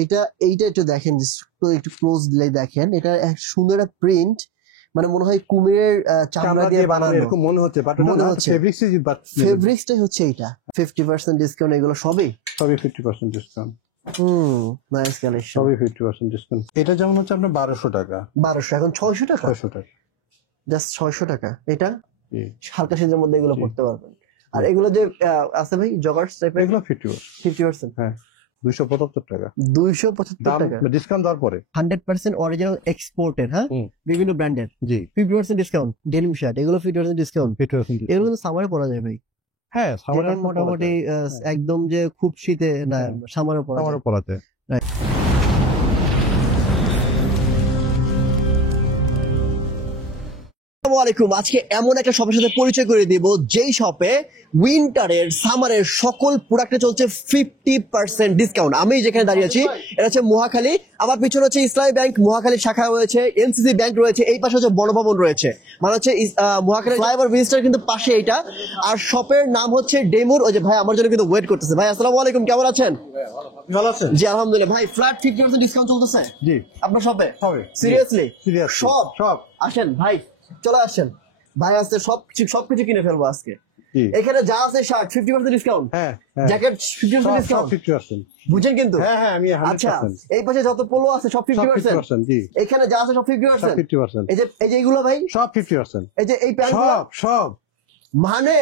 এইটা এইটা একটু দেখেন, একটু ক্লোজ দিলে দেখেন, এটা সুন্দর একটা প্রিন্ট, মানে মনে হয় কুমিরের চামড়া দিয়ে বানানো এরকম মনে হচ্ছে, বাট মনে হচ্ছে ফেব্রিক্সটাই হচ্ছে এইটা। 50% ডিসকাউন্ট, এগুলো সবই 50% ডিসকাউন্ট। নাইস কালেকশন, সবই 50% ডিসকাউন্ট। এটা যেমন হচ্ছে আপনার 1200 টাকা, 1200 এখন 600 টাকা, 600 টাকা, জাস্ট 600 টাকা। এটা জি হালকা শীতের মধ্যে এগুলো জি। পড়তে পারবেন। আর এগুলো যে আছে ভাই জগার্স টাইপের, এগুলো 50%, হ্যাঁ 275 টাকা, 275 টাকা ডিসকাউন্ট দেওয়ার পরে। 100% অরিজিনাল এক্সপোর্টেড, হ্যাঁ বিভিন্ন ব্র্যান্ডের, জি 50% ডিসকাউন্ট। ডেনিম শার্ট এগুলো 50% ডিসকাউন্ট। 50% এগুলো কিন্তু সামারে পরা যায় ভাই, হ্যাঁ যেমন মোটামুটি একদম যে খুব শীতে না, সামারে পরা যায়। পড়াতে। আসসালামু আলাইকুম। আজকে এমন একটা শপের সাথে পরিচয় করে দিব, যেই শপে উইন্টারের সামারের সকল প্রোডাক্টে চলছে 50% ডিসকাউন্ট। আমি যেখানে দাঁড়িয়ে আছি এটা হচ্ছে মহাখালী, আমার পিছনে হচ্ছে ইসলামী ব্যাংক মহাখালী শাখা রয়েছে, এনসিসি ব্যাংক রয়েছে, এই পাশে হচ্ছে বনভবন রয়েছে, মানে হচ্ছে মহাখালী ফ্লাইওভার ব্রিজটার কিন্তু পাশে এইটা। আর শপের নাম হচ্ছে ডেমুর। ওই যে ভাই আমার জন্য কিন্তু ওয়েট করতেছে। ভাই আসসালামু আলাইকুম, কেমন আছেন? ভালো আছেন? জি আলহামদুলিল্লাহ। ভাই ফ্ল্যাট 50% ডিসকাউন্ট চলতেছে জি আপনার শপে? হবে সিরিয়াসলি? সব সব আসেন ভাই, চলে আসেন ভাই, আজকে সবকিছু কিনে ফেলবো আজকে। জি এখানে যা আছে শার্ট 50% ডিসকাউন্ট, হ্যাঁ জ্যাকেট 50% ডিসকাউন্ট, 50%, বুঝেন কিন্তু? হ্যাঁ হ্যাঁ আমি 100%। আচ্ছা, এই পাশে যত পোলো আছে সব 50%, জি এখানে যা আছে সব 50%, 50%, এই যে এগুলো ভাই সব 50%, এই যে এই প্যান্টগুলো সব মানে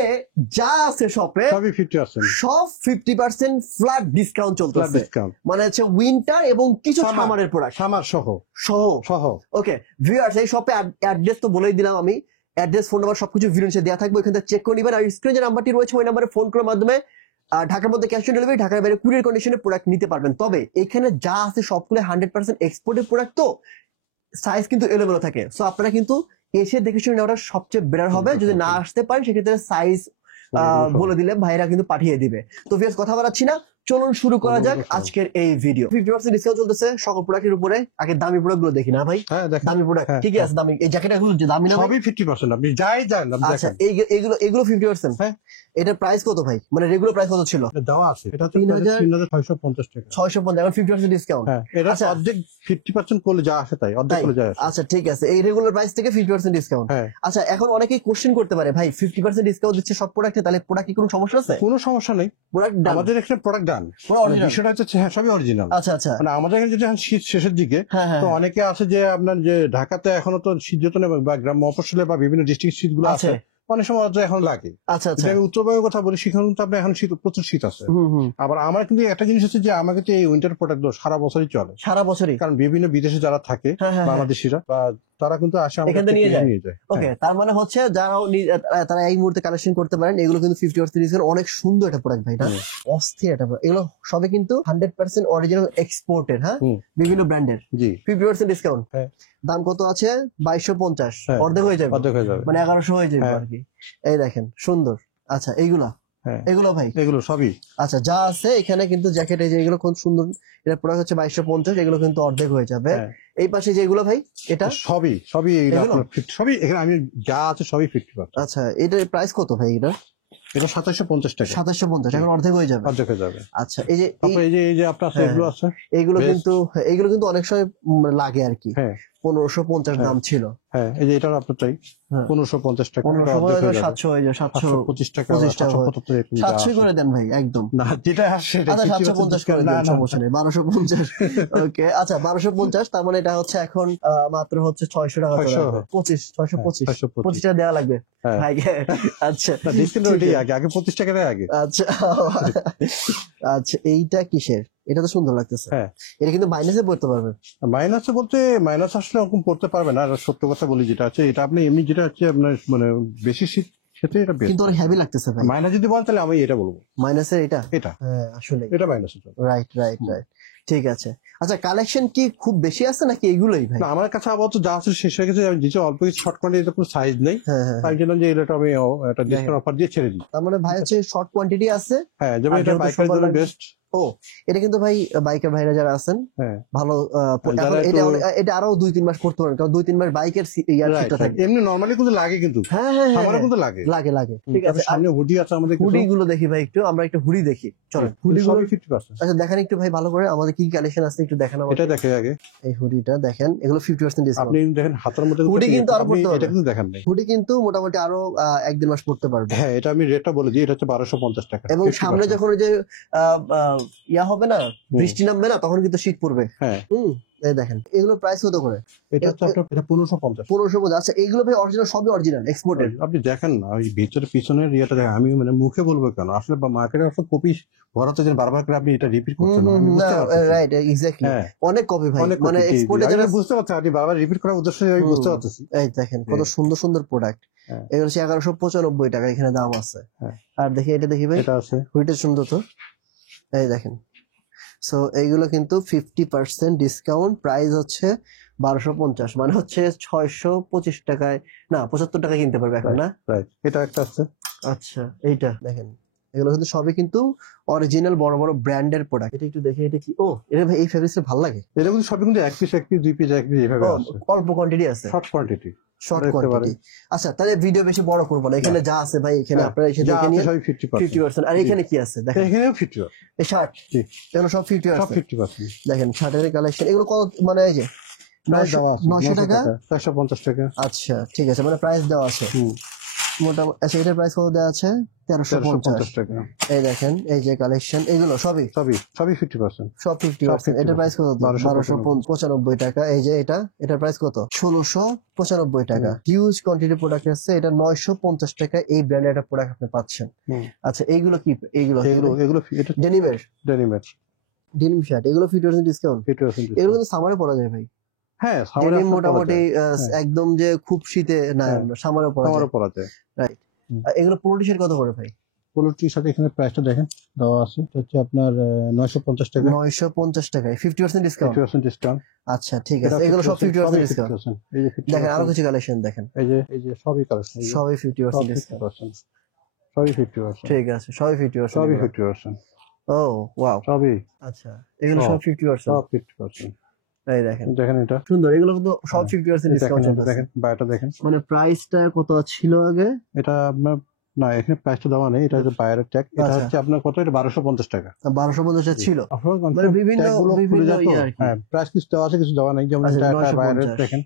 যা আছে শপে সবই 50%, সব 50% ফ্ল্যাট ডিসকাউন্ট চলতেছে। ডিসকাউন্ট মানে হচ্ছে উইন্টার এবং কিছু সামারের প্রোডাক্ট সামার সহ সহ। ওকে ভিউয়ার্স, এই শপে অ্যাড্রেস তো বলেই দিলাম আমি, অ্যাড্রেস ফোন নাম্বার সবকিছু ভিডিও নিচে দেওয়া থাকবে, ওখান থেকে চেক করে নেবেন। আর স্ক্রিনে যে নাম্বারটি রয়েছে ওই নাম্বারে ফোন করার মাধ্যমে ঢাকার মধ্যে ক্যাশ অন ডেলিভারি, ঢাকার বাইরে কুরিয়ার কন্ডিশনে প্রোডাক্ট নিতে পারবেন। তবে এখানে যা আছে সবগুলো 100% এক্সপোর্টের প্রোডাক্ট, তো সাইজ কিন্তু এলোমেলো থাকে, সো আপনারা কিন্তু এসে দেখে শুনে নেওয়াটা সবচেয়ে বেটার হবে। যদি না আসতে পারেন সেক্ষেত্রে সাইজ বলে দিলে ভাইরা কিন্তু পাঠিয়ে দিবে। তো ভিউয়ার্স কথা বলাচ্ছি না, চলুন শুরু করা যাক আজকের এই ভিডিও। 50% ডিসকাউন্ট চলতেছে সকল প্রোডাক্টের উপরে। আগে দামি প্রোডাক্ট গুলো দেখি না ভাই, দামি প্রোডাক্ট কি কি আছে? দামি এই জ্যাকেট গুলো দামি না? সবই 50%, আপনি যাই যান। আচ্ছা এগুলো 50%, হ্যাঁ। এটার প্রাইস কত ভাই? মানে রেগুলার প্রাইস কত ছিল? দেওয়া আছে, এটা 3650 টাকা, 650, এখন 50% ডিসকাউন্ট। হ্যাঁ এটা অর্ধেক 50% করলে যা আসে তাই, অর্ধেক করলে যা আসে। আচ্ছা ঠিক আছে, এই রেগুলার প্রাইস থেকে 50% ডিসকাউন্ট। আচ্ছা এখন অনেকেই কোশ্চেন করতে পারে, ভাই 50% ডিসকাউন্ট দিচ্ছে সব প্রোডাক্টে, তাহলে প্রোডাক্ট কি কোনো সমস্যা আছে? কোনো সমস্যা নেই, প্রোডাক্ট আমাদের এখানে প্রোডাক্ট ডান, বিষয়টা হচ্ছে হ্যাঁ সবই অরিজিনাল। আচ্ছা আচ্ছা, মানে আমাদের এখানে যদি শীত শেষের দিকে, তো অনেকে আছে যে আপনার যে ঢাকাতে এখনো তো শীত যেত না, বা গ্রাম মফস্বলে বা বিভিন্ন ডিস্ট্রিক্ট শীত গুলো আছে, অনেক সময় এখন লাগে। আচ্ছা আচ্ছা, আমি উত্তরবঙ্গের কথা বলি, সেখানে কিন্তু আপনার এখন শীত, প্রচুর শীত আছে। আবার আমার কিন্তু একটা জিনিস হচ্ছে যে আমাকে তো এই উইন্টার প্রোডাক্ট সারা বছরই চলে, সারা বছরই, কারণ বিভিন্ন বিদেশে যারা থাকে বাংলাদেশিরা বা তারা কিন্তু আসে এখান থেকে নিয়ে যায়। ওকে, তার মানে হচ্ছে যারা তারা এই মুহূর্তে কালেকশন করতে পারেন। এগুলো কিন্তু 50% ডিসকাউন্ট, অনেক সুন্দর একটা প্রোডাক্ট ভাই, না অস্থির একটা প্রোডাক্ট। এগুলো সবে কিন্তু 100% অরিজিনাল এক্সপোর্টেড, হ্যাঁ বিভিন্ন ব্র্যান্ডের। জি 50% ডিসকাউন্ট, দাম কত আছে? 2250, অর্ধেক হয়ে যাবে, মানে 1100 হয়ে যাবে আর কি। এই দেখেন সুন্দর। আচ্ছা এগুলো ভাই, এগুলো সবই আচ্ছা যা আছে এখানে কিন্তু জ্যাকেট, এই যে এগুলো খুব সুন্দর, এটা প্রোডাক্ট হচ্ছে 2250, এগুলো কিন্তু অর্ধেক হয়ে যাবে। এই পাশে যেগুলো ভাই, এটা সবই সবই এখানে আমি যা আছে সবই 50%। আচ্ছা এটার প্রাইস কত ভাই? এটা 2750 টাকা, 2750, এখন অর্ধেক হয়ে যাবে। আচ্ছা এই যে আপনার এগুলো আছে, এগুলো কিন্তু অনেক সময় লাগে আর কি। 1550 দাম ছিল। হ্যাঁ এই যে এটার আপনার চাই 1550 টাকা, 700 হয়ে যায়, 725 টাকা, 700 করে দেন ভাই একদম। না যেটা আসে 750 করে দেন, সমস্যা নেই, 1250। ওকে আচ্ছা 1250, তার মানে এটা হচ্ছে এখন মাত্র হচ্ছে 600 টাকা, 625 টাকা দেওয়া লাগবে। আচ্ছা আগে 25 টাকার আগে। আচ্ছা আচ্ছা এইটা কিসের? এটা তো সুন্দর লাগতেছে। এটা কিন্তু মাইনাসে পড়তে পারবে। মাইনাসে বলতে মাইনাস আসলে ওরকম পড়তে পারবে না, সত্য কথা বলি যেটা আছে, এটা আপনি এমনি যেটা হচ্ছে আপনার মানে বেশি শীত সেটা এটা কিন্তু অনেক হেভি লাগতেছে ভাই। মাইনাস যদি বলেন তাহলে আমি এটা বলবো মাইনাসের এটা হ্যাঁ আসলে এটা মাইনাস। রাইট ঠিক আছে। আচ্ছা কালেকশন কি খুব বেশি আছে নাকি এগুলোই ভাই? আমার কাছে আপাতত যা আছে শেষ হয়ে গেছে, আমি দিচ্ছি অল্প কিছু শর্ট কোয়ান্টিটি, কোনো সাইজ নেই, তাই জন্য যে এটা আমি একটা ডিসকাউন্ট অফার দিয়ে ছেড়ে দিই। তার মানে ভাই হচ্ছে শর্ট কোয়ান্টিটি আছে, হ্যাঁ যেমন এটা পাইকারি জন্য বেস্ট, ও এটা কিন্তু ভাই বাইকের ভাইরা যারা আছেন ভালো এটা আরো 2-3 মাস পড়তে পারেন, কারণ 2-3 মাস বাইকের ইয়ারটা থাকে। এমনি নরমালি কিন্তু লাগে, কিন্তু হ্যাঁ আমারও কিন্তু লাগে। ঠিক আছে, সামনে হুডি আছে আমাদের, হুডি গুলো দেখি ভাই, একটু আমরা একটু হুডি দেখি, চলেন হুডি গুলো 50%। আচ্ছা দেখেন একটু ভাই ভালো করে আমাদের কি কালেকশন আছে একটু দেখানো। এটা দেখে আগে এই হুডিটা দেখেন, এগুলো 50% ডিসকাউন্ট। আপনি দেখেন হাতের মধ্যে হুডি কিন্তু আরো পড়তে পারবে, এটা কিন্তু দেখেন নাই। হুডি কিন্তু মোটামুটি আরো 1-2 মাস পড়তে পারবে। হ্যাঁ এটা আমি রেটটা বলে দিই, এটা হচ্ছে 1250 টাকা। এবং সামনে যখন ওই যে ইয়া হবে না, বৃষ্টি নামবে না, তখন কিন্তু শীত পড়বে। হ্যাঁ এই দেখেন এগুলো প্রাইস কত করে? এটা হচ্ছে আপনার 1550। 1550। আচ্ছা এইগুলো ভাই অরিজিনাল, সবই অরিজিনাল এক্সপোর্টেড। আপনি দেখেন না ওই ভিতরে পিছনের ইয়েটা দেখেন, আমি মানে মুখে বলবো কেন, আসলে মার্কেটে আসলে কপি ভরাতে যেন বারবার করে আপনি এটা রিপিট করছেন, আমি বুঝতে পারছি। রাইট, এক্স্যাক্টলি, অনেক কপি ভাই, মানে এক্সপোর্টে যারা বুঝতে পারছেন, আপনি বারবার রিপিট করার উদ্দেশ্যে আমি বুঝতে পারতেছি। এই দেখেন কত সুন্দর সুন্দর প্রোডাক্ট, এগুলো হচ্ছে 1195 টাকা এখানে দাম আছে। আর দেখি এটা দেখি ভাই, এটা আছে, হুইটা সুন্দর তো, এই দেখেন। সো এইগুলো কিন্তু 50% ডিসকাউন্ট, প্রাইস হচ্ছে 1250, মানে হচ্ছে 625 টাকায়, না 75 টাকায় কিনতে পারবে এখন না। এটা একটা আছে। আচ্ছা এইটা দেখেন, এগুলো কিন্তু সবই কিন্তু অরিজিনাল বড় বড় ব্র্যান্ডের প্রোডাক্ট। এটা একটু দেখে, এটা কি, ও এটা ভাই এই ফেব্রিক্সটা ভালো লাগে। এটা কিন্তু সবই কিন্তু 1 পিস 2 পিস 1 পিস এইভাবে আছে, অল্প কোয়ান্টিটি আছে, শর্ট কোয়ান্টিটি। আচ্ছা তাহলে ভিডিও বেশি বড় করবো না, এখানে যা আছে ভাই এখানে আপনারা এসে দেখে নিন। 50%। আর এখানে কি আছে দেখেন, এখানেও 50। এই শার্ট এগুলো সব 50%। দেখেন শার্টের কালেকশন, এগুলো কত, মানে এই যে 900 টাকা 450 টাকা। আচ্ছা ঠিক আছে, মানে প্রাইস দেওয়া আছে মোটামুটি। আচ্ছা এটার প্রাইস কত দেওয়া আছে? 1350 টাকা। এই দেখেন এই যে কালেকশন, এগুলো সবই 50%, সব 50%। এটার প্রাইস কত? 1295 টাকা। এই যে এটার প্রাইস কত? 1695 টাকা। হিউজ কোয়ান্টিটি প্রোডাক্ট আছে, এটা 950 টাকা এই ব্র্যান্ডের একটা প্রোডাক্ট আপনি পাচ্ছেন। আচ্ছা এইগুলো কি? এগুলো ডেনিম শার্ট, এগুলো 50% ডিসকাউন্ট। এগুলো কিন্তু সামারে পরা যায় ভাই। হ্যাঁ ডেনিম মোটামুটি একদম যে খুব শীতে না, সামারে পরা যায়। রাইট। এগুলো পোলো টি শার্ট কত করে ভাই? পোলো টি শার্ট এখানে প্রাইসটা দেখেন দেওয়া আছে, এটা হচ্ছে আপনার 950 টাকা। 950 টাকায় 50% ডিসকাউন্ট। 50% ডিসকাউন্ট। আচ্ছা ঠিক আছে, এগুলো সব 50% ডিসকাউন্ট। এই যে দেখেন আরো কিছু কালেকশন দেখেন, এই যে সবই কালেকশন, সবই 50% ডিসকাউন্ট। সবই 50%। ঠিক আছে, সবই 50%। সবই 50%। ও ওয়াও, সবই। আচ্ছা এগুলো সব 50%। সব 50%। এই দেখেন এটা সুন্দর, এগুলো কিন্তু সব 50% ডিসকাউন্ট চলছে। দেখেন বাইটা দেখেন, মানে প্রাইসটা কত ছিল আগে? এটা আপনার না, এখানে প্রাইসটা দেওয়া নেই, এটা হচ্ছে বাইরের ট্যাগ। এটা হচ্ছে আপনার কত? এটা 1250 টাকা। 1250 ছিল, মানে বিভিন্ন হ্যাঁ প্রাইস কিছু দেওয়া আছে, কিছু দেওয়া নেই। যেমন এটা একটা বাইরের দেখেন,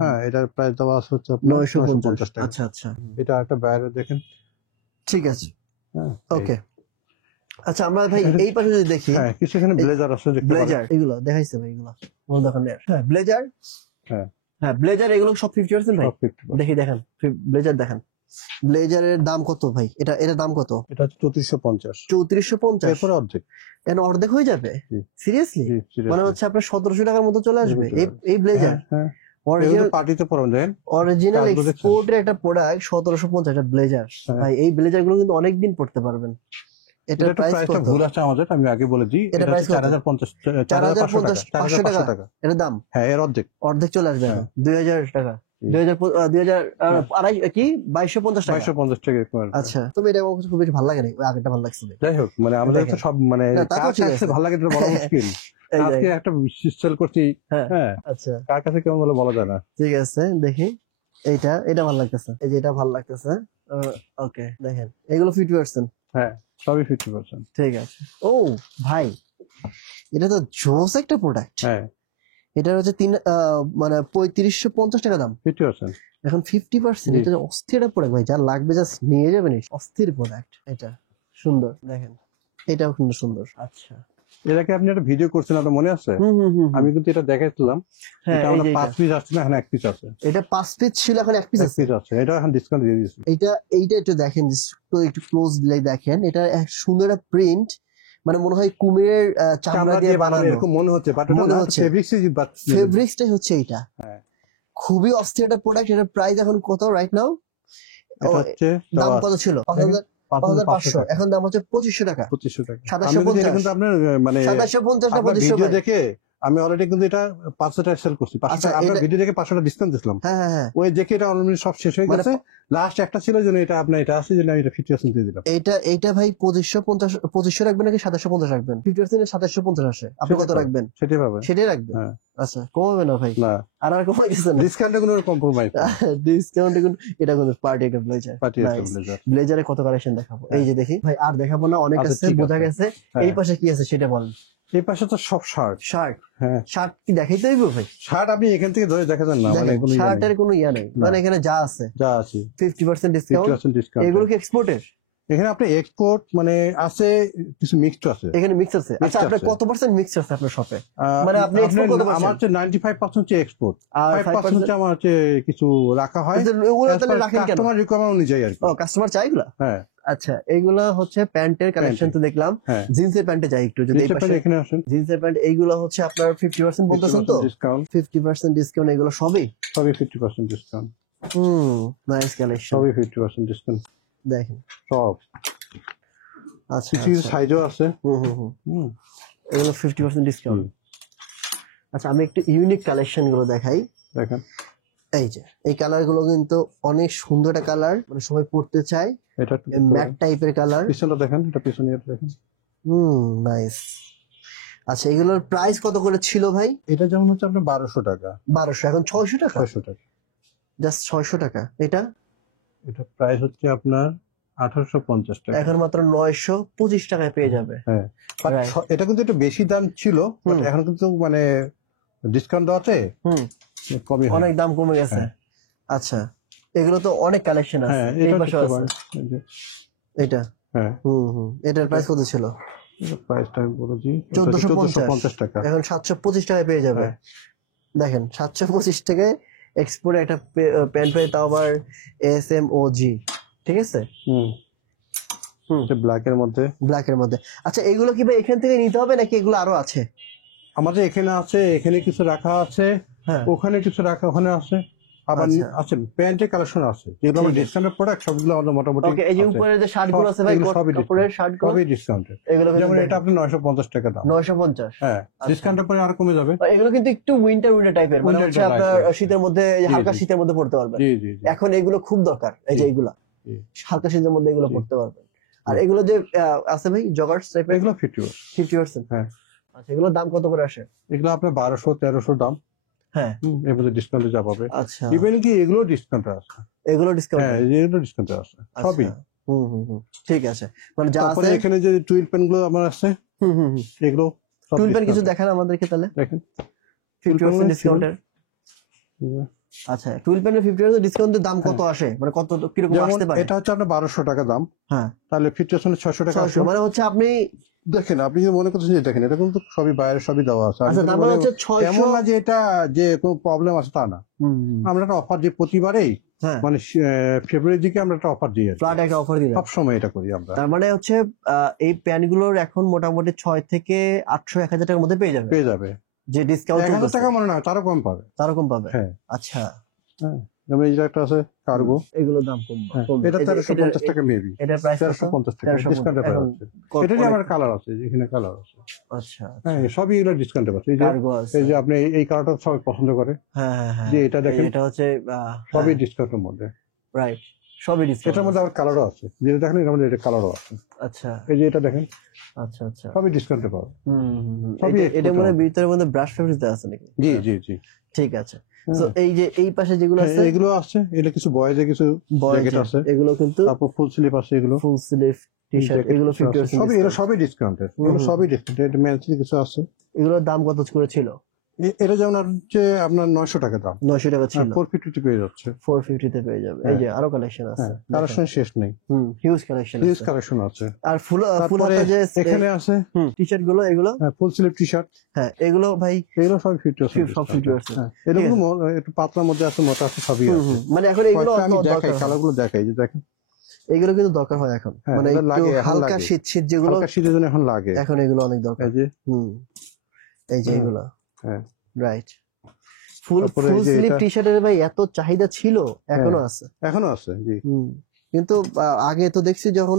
হ্যাঁ এটার প্রাইস দেওয়া আছে হচ্ছে 950 টাকা। আচ্ছা আচ্ছা, এটা একটা বাইরের দেখেন, ঠিক আছে ওকে। আচ্ছা আমরা ভাই এই পাশে যদি দেখি, হ্যাঁ কিছু এখানে ব্লেজার আছে, ব্লেজার এগুলো দেখাইছে ভাই, এগুলো বড় দোকানের। হ্যাঁ ব্লেজার, হ্যাঁ ব্লেজার এগুলো সব 50% ভাই। দেখি দেখেন ব্লেজার দেখেন, ব্লেজারের দাম কত ভাই? এটার দাম কত? এটা হচ্ছে 3450। 3450 এরপরে অর্ধেক, এর অর্ধেক হয়ে যাবে? সিরিয়াসলি? মানে হচ্ছে আপনার 1700 টাকার মতো চলে আসবে এই ব্লেজার। অরিজিনাল পার্টিতে পরবেন, দেখেন অরিজিনাল এক্সপোর্টের একটা প্রোডাক্ট 1750 একটা ব্লেজার। ভাই এই ব্লেজার গুলো কিন্তু অনেকদিন পড়তে পারবেন। এটার প্রাইসটা ভুল আছে আমাদের, আমি আগে বলে দিই। এটা 4050 টাকা এর দাম। হ্যাঁ এর অর্ধেক চলে আসবে 2000 টাকা। 2250 টাকা। 2250 টাকা। আচ্ছা তুমি এটা আমার খুব বেশি ভালো লাগে না, ওই আগেরটা ভালো লাগছে। যাই হোক, মানে আমাদের তো সব মানে কার কাছে ভালো লাগে এটা বলা মুশকিল। আজকে একটা সেল করছি, হ্যাঁ আচ্ছা কার কাছে কেমন বলে বলা যায় না। ঠিক আছে দেখি, এটা ভালো লাগতেছে, এই যে এটা ভালো লাগতেছে। ওকে দেখেন এগুলো 50%। হ্যাঁ সবই 50%। ঠিক আছে। ও ভাই এটা তো জোস একটা প্রোডাক্ট। হ্যাঁ এটা হচ্ছে মানে 3550 টাকা দাম, 50%। এখন 50%। এটা অস্থির প্রোডাক্ট ভাই, যা লাগবে জাস্ট নিয়ে যাবেন। অস্থির প্রোডাক্ট, এটা সুন্দর দেখেন, এটাও কিন্তু সুন্দর। আচ্ছা এর আগে আপনি একটা ভিডিও করছেন, আপনার মনে আছে? আমি কিন্তু এটা দেখাইছিলাম। এটা আমরা 5 পিস আসছে না, এখন 1 পিস আছে। এটা 5 পিস ছিল, এখন 1 পিস আছে। এটা এখন ডিসকাউন্ট দিয়ে দিয়েছি। এইটা একটু দেখেন, একটু ক্লোজ দিলে দেখেন, এটা এক সুন্দর একটা প্রিন্ট, মানে মনে হয় কুমিরের চামড়া দিয়ে বানানো এরকম মনে হচ্ছে, বাট ফেব্রিক্সটাই হচ্ছে এইটা। খুবই অস্থির একটা প্রোডাক্ট। এটার প্রাইস এখন কত রাইট নাও? দাম কত ছিল? 5500, এখন দাম হচ্ছে 2500 টাকা। 2500 টাকা। 2750 কিন্তু আপনার মানে 2750 ভিডিও দেখে আমি অলরেডি কিন্তু এটা 500 টাকা সেল করছি। 500 টাকা আপনার ভিডিও দেখে 500 টাকা ডিসকাউন্ট দিছিলাম। হ্যাঁ ওই দেখে এটা অলরেডি সব শেষ হয়ে গেছে। লাস্ট একটা ছিল জন্য এটা আপনার এটা আছে জন্য আমি এটা 50% দিয়ে দিলাম। এইটা ভাই 2550 রাখবেন নাকি 2750 রাখবেন? 50% 2750 আসে, আপনি কত রাখবেন? সেটাই পাবেন। সেটাই রাখবেন। আচ্ছা, কমাবে না ভাই? না, আর কমাই দিচ্ছেন না? ডিসকাউন্টে কোনো কম্প্রোমাইজ না। ডিসকাউন্টে কোনো, এটা কোনো পার্টি একটা ব্লেজার। ব্লেজারে কত কালেকশন দেখাবো, এই যে দেখি ভাই, আর দেখাবো না, অনেক আছে, বোঝা গেছে। এই পাশে কি আছে সেটা বলেন। এই পাশে তো সব শার্ট। হ্যাঁ, শার্ট কি দেখাইতে হইব ভাই? শার্ট আপনি এখান থেকে ধরে দেখা যান না, মানে কোনো শার্টের কোনো ইয়া নেই, মানে এখানে যা আছে 50% ডিসকাউন্ট। এগুলো কি এক্সপোর্টের? এখানে আপনি এক্সপোর্ট মানে আছে, কিছু মিক্সড আছে, এখানে মিক্স আছে। আচ্ছা, আপনার কত পার্সেন্ট মিক্স আছে আপনার শপে? মানে আপনি এক্সপোর্ট কত পার্সেন্ট? আমার হচ্ছে 95% হচ্ছে এক্সপোর্ট, আর 5% আমার হচ্ছে কিছু রাখা হয়। ওগুলো তাহলে রাখেন কেন? কাস্টমার রিকোয়ারমেন্ট অনুযায়ী আর কি। ও, কাস্টমার চাই এগুলা? হ্যাঁ। আচ্ছা, এগুলা হচ্ছে প্যান্টের কালেকশন তো দেখলাম। জিন্সের প্যান্টে যাই একটু, যদি এই পাশে এখানে আসেন। জিন্সের প্যান্ট এইগুলো হচ্ছে আপনার 50% বলতেছেন তো? ডিসকাউন্ট 50% ডিসকাউন্ট, এগুলো সবই 50% ডিসকাউন্ট। নাইস কালেকশন, সবই 50% ডিসকাউন্ট দেখেন সব। আচ্ছা, কিছু সাইজও আছে। এগুলো 50% ডিসকাউন্ট। আচ্ছা, আমি একটু ইউনিক কালেকশন গুলো দেখাই, দেখেন। এই যে এই কালার গুলো কিন্তু অনেক সুন্দর একটা কালার, মানে সবাই পড়তে চায়। এটা ম্যাট টাইপের কালার। পিছনটা দেখেন, এটা পিছনে দেখেন। নাইস। আচ্ছা, এগুলোর প্রাইস কত করে ছিল ভাই? এটা যেমন হচ্ছে আপনার 1200 টাকা। 1200, এখন 600 টাকা। 600 টাকা, জাস্ট 600 টাকা। এটা প্রাইস হচ্ছে আপনার 1850 টাকা। এখন মাত্র 925 টাকায় পেয়ে যাবে। হ্যাঁ, এটা কিন্তু একটু বেশি দাম ছিল, বাট এখন কিন্তু মানে ডিসকাউন্ট দেওয়াতে কমই, অনেক দাম কমে গেছে। আচ্ছা, এগুলো তো অনেক কালেকশন আছে। এই পাশে আছে এটা। হ্যাঁ, এটার প্রাইস কত ছিল? প্রাইসটা আমি বলেছি 1450 টাকা, এখন 725 টাকায় পেয়ে যাবে। দেখেন, 725 টাকায় এক্সপোর্টে একটা প্যান্ট পেয়ে, তাও আবার SMOG, ঠিক আছে? ব্ল্যাকের মধ্যে। আচ্ছা, এগুলো কি ভাই এখান থেকে নিতে হবে নাকি এগুলো আরো আছে? আমাদের এখানে আছে, এখানে কিছু রাখা আছে, ওখানে কিছু রাখা, ওখানে আছে, আবার আছে প্যান্টের কালেকশন আছে, যেগুলো আমাদের ডিসকাউন্টের প্রোডাক্ট, সবগুলো আমাদের মোটামুটি। ওকে, এই যে উপরে যে শার্টগুলো আছে ভাই, কাপড়ের শার্টগুলো সবই ডিসকাউন্টেড। এগুলো যেমন এটা আপনি 950 টাকা দাম। 950? হ্যাঁ, ডিসকাউন্টের পরে আরো কমে যাবে। এগুলো কিন্তু একটু উইন্টার টাইপের, মানে হচ্ছে আপনার শীতের মধ্যে, হালকা শীতের মধ্যে পড়তে পারবেন। এখন এগুলো খুব দরকার, এই যে এগুলা হালকা শীতের মধ্যে এগুলো পড়তে পারবেন। আর এগুলো যে আছে ভাই জগার্স টাইপের, এগুলো 50%। হ্যাঁ। আচ্ছা, এগুলোর দাম কত করে আসে? এগুলো আপনার 1200-1300 দাম। হ্যাঁ, এর মধ্যে ডিসকাউন্টে যা পাবে। আচ্ছা, ইভেন কি এগুলো ডিসকাউন্টে আছে? এগুলো ডিসকাউন্ট? হ্যাঁ, এগুলো ডিসকাউন্টে আছে সবই। ঠিক আছে, মানে যা আছে। এখানে যে টুইল পেন গুলো আমার আছে, এগুলো টুইল পেন কিছু দেখান আমাদেরকে তাহলে। দেখেন, 50% ডিসকাউন্টের। আচ্ছা, টুইল পেনের 50% ডিসকাউন্টের দাম কত আসে, মানে কত কিরকম আসতে পারে? এটা হচ্ছে আপনার 1200 টাকা দাম। হ্যাঁ, তাহলে 50% 600 টাকা আসে। মানে হচ্ছে আপনি দেখেন, আপনি যদি মনে করছেন যে দেখেন, এটা কিন্তু সবই বাইরে সবই দেওয়া আছে। আচ্ছা, তার মানে হচ্ছে 600। এমন না যে এটা যে কোনো প্রবলেম আছে তা না। আমরা একটা অফার দিই প্রতিবারেই, মানে ফেব্রুয়ারির দিকে আমরা একটা অফার দিই, ফ্ল্যাট একটা অফার দিই, সব সময় এটা করি আমরা। তার মানে হচ্ছে এই প্যান্টগুলোর এখন মোটামুটি 6 থেকে 800-1000 টাকার মধ্যে পেয়ে যাবে। যে ডিসকাউন্ট 1000 টাকা মনে না, তারও কম পাবে। হ্যাঁ, আচ্ছা। হ্যাঁ, যেমন এই যে একটা আছে কার্গো, এগুলোর দাম কম। এটা 1350 টাকা মেবি। এটা প্রাইস 1350 টাকা ডিসকাউন্টে পাওয়া যাচ্ছে। এটারই আমার কালার আছে, এখানে কালার আছে। আচ্ছা, হ্যাঁ, সবই এগুলো ডিসকাউন্টে পাচ্ছে। এই যে আপনি এই কালারটা সবাই পছন্দ করে। হ্যাঁ, যে এটা দেখেন, এটা হচ্ছে সবই ডিসকাউন্টের মধ্যে। রাইট, সবই ডিসকাউন্ট। এটার মধ্যে আবার কালারও আছে, যেটা দেখেন এর মধ্যে এটা কালারও আছে। আচ্ছা, এই যে এটা দেখেন। আচ্ছা, সবই ডিসকাউন্টে পাবে। সবই এটা মানে ভিতরের মধ্যে ব্রাশ ফেব্রিক আছে নাকি? জি, ঠিক আছে। তো এই যে এই পাশে যেগুলো আছে, এগুলো আছে, এটা কিছু বয়েজে কিছু জ্যাকেট আছে, এগুলো কিন্তু তারপর ফুল স্লিভ আছে, এগুলো ফুল স্লিভ টি-শার্ট, এগুলো 50%। সবই ডিসকাউন্টেড, এগুলো সবই ডিসকাউন্টেড। মেন্সলি কিছু আছে। এগুলোর দাম কত করে ছিল? এটা যেমন হচ্ছে আপনার 900 টাকা দাম। 900 টাকা ছিল, 450 তে পেয়ে যাচ্ছে। 450 তে পেয়ে যাবে। এই যে আরো কালেকশন আছে, কালেকশন শেষ নেই। হিউজ কালেকশন আছে। আর ফুল হাতা যে এখানে আছে টি-শার্ট গুলো, এগুলো ফুল স্লিভ টি-শার্ট। হ্যাঁ, এগুলো ভাই এগুলো সব 50%। এটা কিন্তু একটু পাতলার মধ্যে আছে, মোটা আছে, সবই আছে। মানে এখন এগুলো আমি দেখাই, কালারগুলো দেখাই, যে দেখেন এগুলো কিন্তু দরকার হয় এখন, মানে একটু হালকা শীত যেগুলো, হালকা শীতের জন্য এখন লাগে, এখন এগুলো অনেক দরকার। এই যে এগুলো, হ্যাঁ, রাইট। ফুল স্লিভ টি-শার্টের ভাই এত চাহিদা ছিল, এখনো আছে। জি। কিন্তু আগে তো দেখছি যখন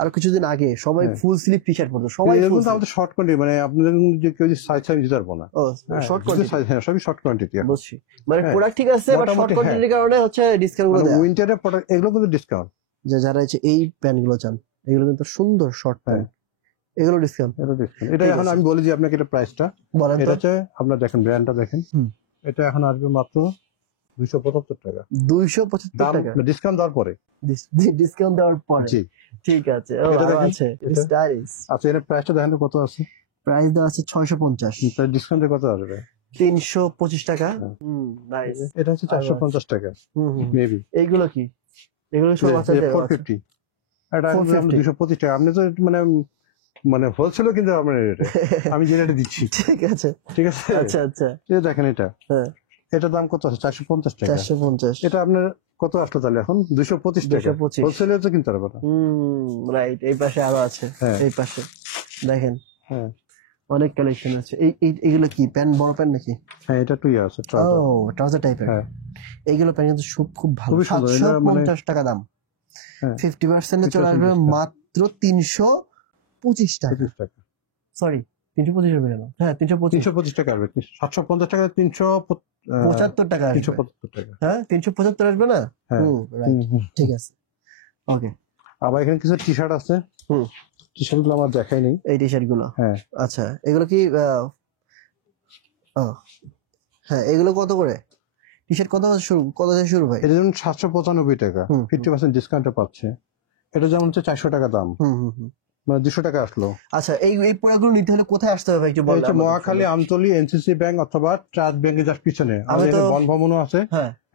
আরো কিছুদিন আগে সবাই ফুল স্লিভ টি শার্ট পরতো, সবাই আমাদের শর্ট কোয়ান্টিটি, মানে আপনাদের যে কেউ সাইজ সাইজ দিতে পারবো না। শর্ট কোয়ান্টিটি সাইজ, হ্যাঁ সবই শর্ট কোয়ান্টিটি। বুঝছি, মানে প্রোডাক্ট ঠিক আছে বাট শর্ট কোয়ান্টিটির কারণে হচ্ছে ডিসকাউন্ট গুলো দেয়া। উইন্টারের প্রোডাক্ট এগুলো কিন্তু ডিসকাউন্ট। যে যারা হচ্ছে এই প্যান্ট গুলো চান, এগুলো কিন্তু সুন্দর শর্ট প্যান্ট, এগুলো ডিসকাউন্ট। এটা এখন আমি বলি যে আপনাকে এটা প্রাইসটা বলেন। এটা হচ্ছে আপনার দেখেন, ব্র্যান্ডটা দেখেন, এটা এখন আসবে মাত্র 275 টাকা। 275 টাকা ডিসকাউন্ট দেওয়ার পরে, ডিসকাউন্ট দেওয়ার পরে। জি ঠিক আছে। ও আছে স্টাইলিশ। আচ্ছা, এর প্রাইসটা দেখেন কত আছে। প্রাইস দেওয়া আছে 650। তার ডিসকাউন্টে কত আসবে? 325 টাকা। নাইস। এটা হচ্ছে 450 টাকা মেবি। এইগুলো কি? এগুলো সব আছে 450। এটা 225 টাকা। আপনি তো মানে হোলসেলও কিন্তু আপনার আমি জেনে দিচ্ছি। ঠিক আছে, ঠিক আছে। আচ্ছা আচ্ছা, এই দেখেন এটা, হ্যাঁ এটার দাম কত আছে? 450 টাকা। 450। এটা আপনার কত আসলো তাহলে এখন? 225 টাকা। হোলসেলে তো কিনতে পারবে না। রাইট। এই পাশে আরো আছে, এই পাশে দেখেন, হ্যাঁ অনেক কালেকশন আছে। এইগুলো কি প্যান্ট, বড় প্যান্ট নাকি? হ্যাঁ, এটা টুই আছে, ট্রাউজার টাইপের। হ্যাঁ, এইগুলো প্যান্ট কিন্তু খুব ভালো। 750 টাকা দাম। 50% চলে আসবে মাত্র 325 টাকা। সরি, 325 হবে না, হ্যাঁ 325 টাকা আসবে। 750 টাকা 375 টাকা আসবে। 375 টাকা, হ্যাঁ 375 আসবে না? রাইট, ঠিক আছে, ওকে। আবার এখানে কিছু টি শার্ট আছে। টি শার্ট গুলো আমার দেখাই নেই। এই টি শার্ট গুলো, হ্যাঁ আচ্ছা, এগুলো কি হ্যাঁ এগুলো কত করে? টি শার্ট কত থেকে শুরু ভাই? এটা যেমন 795 টাকা, 50% ডিসকাউন্টে পাচ্ছে। এটা যেমন হচ্ছে 400 টাকা দাম, মানে 200 টাকা আসলো। আচ্ছা, এই প্রোডাক্টগুলো নিতে হলে কোথায় আসতে হবে ভাই একটু বলুন। মহাখালী, আমতলী, এনসিসি ব্যাংক অথবা ট্রাস্ট ব্যাংকের জাস্ট পিছনে আমাদের বনভবনও আছে।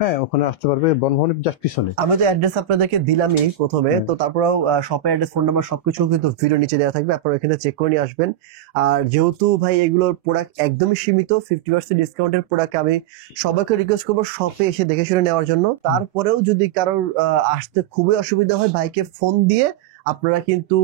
হ্যাঁ, ওখানে আসতে পারবে, বনভবনের জাস্ট পিছনে। আমি তো অ্যাড্রেস আপনাদেরকে দিলামই প্রথমে, তো তারপরেও শপের অ্যাড্রেস, ফোন নাম্বার সবকিছু কিন্তু ভিডিও নিচে দেওয়া থাকবে, আপনারা এখানে চেক করে নিয়ে আসবেন। আর যেহেতু ভাই এগুলোর প্রোডাক্ট একদমই সীমিত, 50% ডিসকাউন্টের প্রোডাক্ট, আমি সবাইকে রিকোয়েস্ট করবো শপে এসে দেখে শুনে নেওয়ার জন্য। তারপরেও যদি কারোর আসতে খুবই অসুবিধা হয়, ভাইকে ফোন দিয়ে আপনারা কিন্তু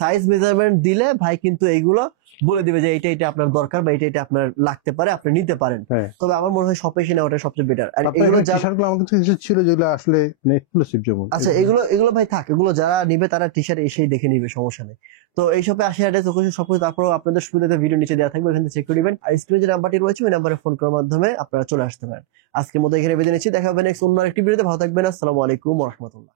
সাইজ মেজারমেন্ট দিলে ভাই কিন্তু এইগুলো বলে দিবে যে এটা আপনার দরকার বা এটা আপনার লাগতে পারে, আপনি নিতে পারেন। তবে আমার মনে হয় শপে এসে নেওয়াটা সবচেয়ে বেটার। আর এগুলো আমার কাছে ছিল যেগুলো আসলে এক্সক্লুসিভ, যেমন আচ্ছা এগুলো ভাই থাক, এগুলো যারা নিবে তারা টি শার্ট এসেই দেখে নিবে, সমস্যা নেই। তো এই শপে আসে অ্যাড্রেস লোকেশন সবকিছু তারপরেও আপনাদের সুবিধাতে ভিডিও নিচে দেওয়া থাকবে, ওখান থেকে চেক করে নেবেন। আর স্ক্রিনে যে নাম্বারটি রয়েছে ওই নাম্বারে ফোন করার মাধ্যমে আপনারা চলে আসতে পারেন। আজকের মতো এখানে বেঁধে নিচ্ছি, দেখা হবে নেক্সট অন্য একটি ভিডিওতে। ভালো থাকবেন, আসসালামু আলাইকুম ওয়া রাহমাতুল্লাহ।